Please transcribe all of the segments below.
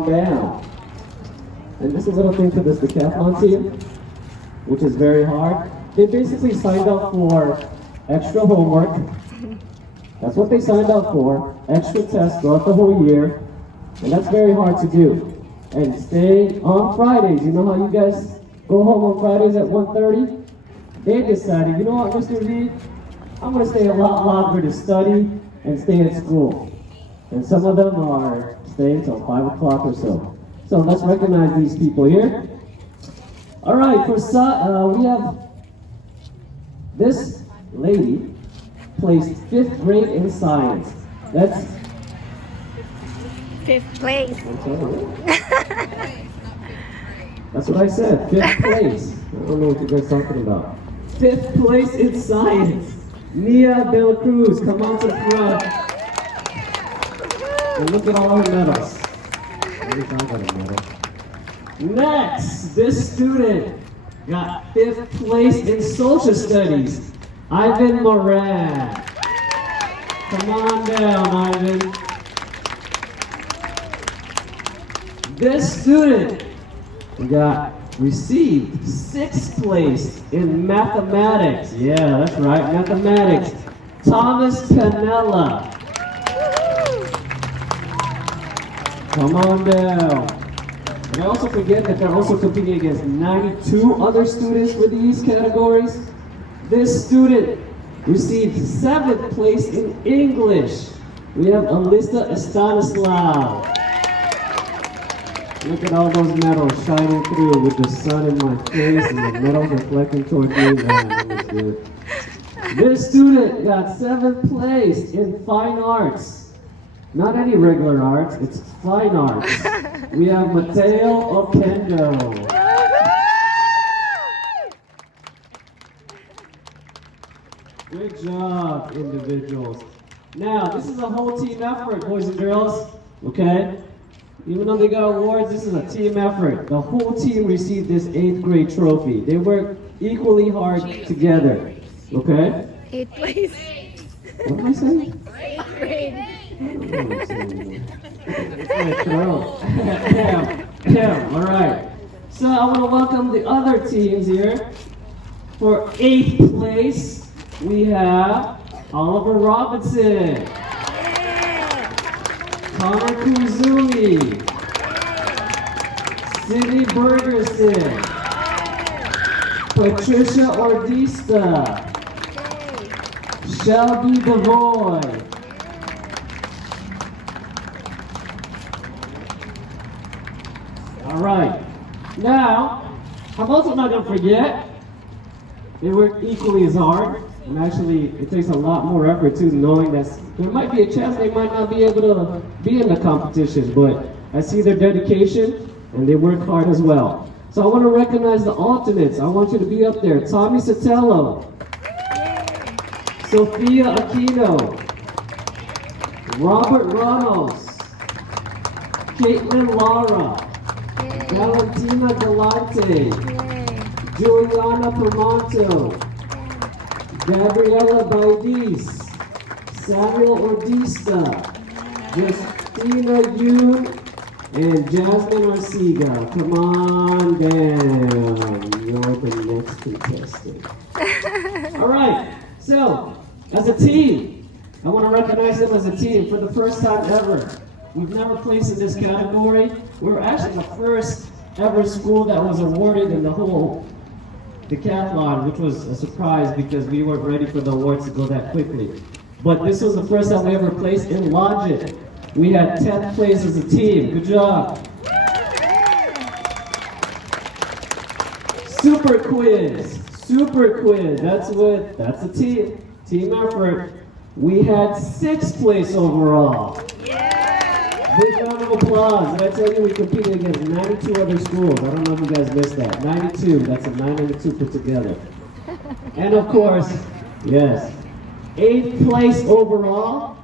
on down. And just a little thing for this decathlon team, which is very hard. They basically signed up for extra homework. That's what they signed up for. Extra tests throughout the whole year. And that's very hard to do. And stay on Fridays. You know how you guys go home on Fridays at 1:30? They decided, you know what, Mr. Reed? I'm going to stay a lot longer to study and stay at school. And some of them are staying till 5 o'clock or so. So let's recognize these people here. All right, we have this lady placed 5th grade in science. That's 5th place. That's what I said, 5th place. I don't know what you guys are talking about. 5th place in science. Nia Del Cruz, come on to the front. And look at all her medals. At least I got a medal. Next, this student got 5th place in social studies. Ivan Moran. Come on down, Ivan. This student received 6th place in mathematics. Yeah, that's right, mathematics. Thomas Canella. Come on down. And I also forget that they're also competing against 92 other students for these categories. This student received 7th place in English. We have Alyssa Estanislao. Look at all those medals shining through with the sun in my face and the medals reflecting toward me. Man, that was good. This student got 7th place in fine arts. Not any regular arts, it's fine arts. We have Mateo Okendo. Great job, individuals. Now, this is a whole team effort, boys and girls, okay? Even though they got awards, this is a team effort. The whole team received this 8th grade trophy. They worked equally hard together, okay? 8th place. What am I saying? 8th grade. It's my throat. Damn, all right. So I want to welcome the other teams here. For 8th place, we have Oliver Robinson, Connor Kuzumi, Sydney Bergerson, Patricia Ordista, Shelby Devoy, all right. Now, I'm also not going to forget, they work equally as hard. And actually, it takes a lot more effort too, knowing that there might be a chance they might not be able to be in the competition. But I see their dedication, and they work hard as well. So I want to recognize the alternates. I want you to be up there. Tommy Sotelo, Sophia Aquino, Robert Ronos, Caitlin Lara, Valentina Galante, Juliana Permonto, Gabriela Baidis, Samuel Ordista, Justina Yoon, and Jasmine Arcega. Come on down. You're the next contestant. All right. So, as a team, I want to recognize them as a team for the first time ever. We've never placed in this category. We're actually the first ever school that was awarded in the whole Decathlon, which was a surprise because we weren't ready for the awards to go that quickly. But this was the first time we ever placed in Logic. We had 10th place as a team. Good job. Super quiz. That's a team effort. We had 6th place overall. Big round of applause. Did I tell you we competed against 92 other schools? I don't know if you guys missed that. 92, that's a 9 and a 2 put together. And of course, yes, 8th place overall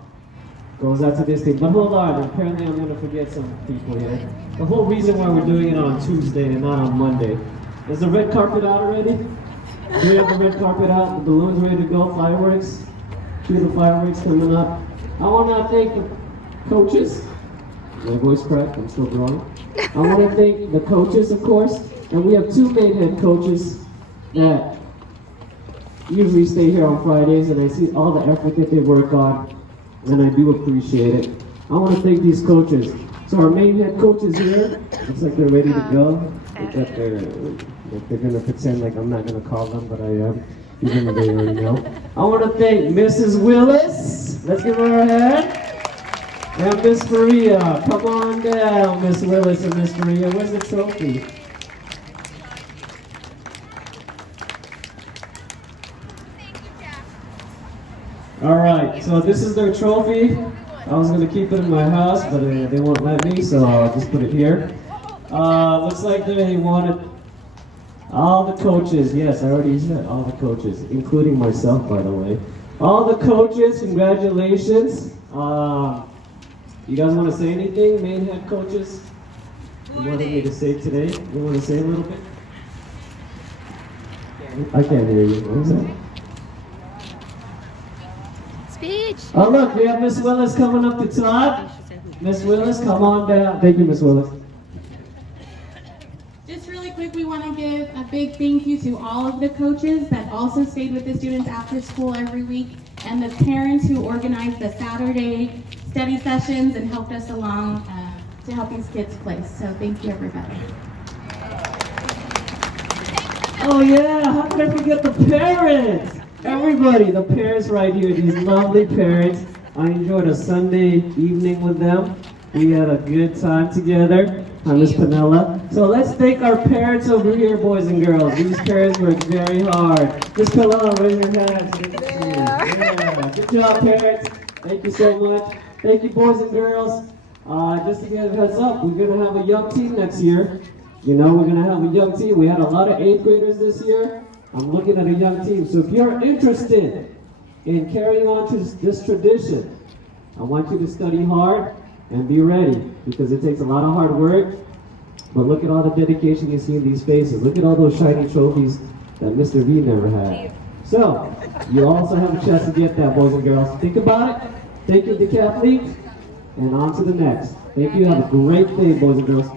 goes out to this team. But hold on, apparently I'm going to forget some people here. The whole reason why we're doing it on Tuesday and not on Monday. Is the red carpet out already? Do we have the red carpet out? The balloons ready to go? Fireworks? Cue the fireworks coming up. I want to thank the coaches. My voice cracked, I'm still growing. I want to thank the coaches, of course, and we have two main head coaches that usually stay here on Fridays, and I see all the effort that they work on, and I do appreciate it. I want to thank these coaches. So our main head coach is here. Looks like they're ready to go. They're going to pretend like I'm not going to call them, but I am, even though they already know. I want to thank Mrs. Willis. Let's give her a hand. And Miss Maria. Come on down, Miss Willis and Miss Maria. Where's the trophy? All right, so this is their trophy. I was going to keep it in my house, but they won't let me, so I'll just put it here. Looks like they wanted all the coaches. Yes, I already said all the coaches, including myself, by the way. All the coaches, congratulations. You guys want to say anything, main head coaches? You wanted me to say today? You want to say a little bit? I can't hear you. What is that? Speech. Oh look, we have Miss Willis coming up to talk. Miss Willis, come on down. Thank you, Miss Willis. Just really quick, we want to give a big thank you to all of the coaches that also stayed with the students after school every week, and the parents who organized the Saturday study sessions and helped us along to help these kids play. So thank you, everybody. Oh yeah, how could I forget the parents? Everybody, the parents right here, these lovely parents. I enjoyed a Sunday evening with them. We had a good time together. Hi, Miss Panella. So let's thank our parents over here, boys and girls. These parents worked very hard. Miss Panella, raise your hands. Yeah. Good job, parents. Thank you so much. Thank you, boys and girls. Just to get a heads up, we're going to have a young team next year. You know, we're going to have a young team. We had a lot of 8th graders this year. I'm looking at a young team. So if you're interested in carrying on to this tradition, I want you to study hard and be ready, because it takes a lot of hard work. But look at all the dedication you see in these faces. Look at all those shiny trophies that Mr. V never had. So, you also have a chance to get that, boys and girls. Think about it. Thank you, Decathletes, and on to the next. Thank you. Have a great day, boys and girls.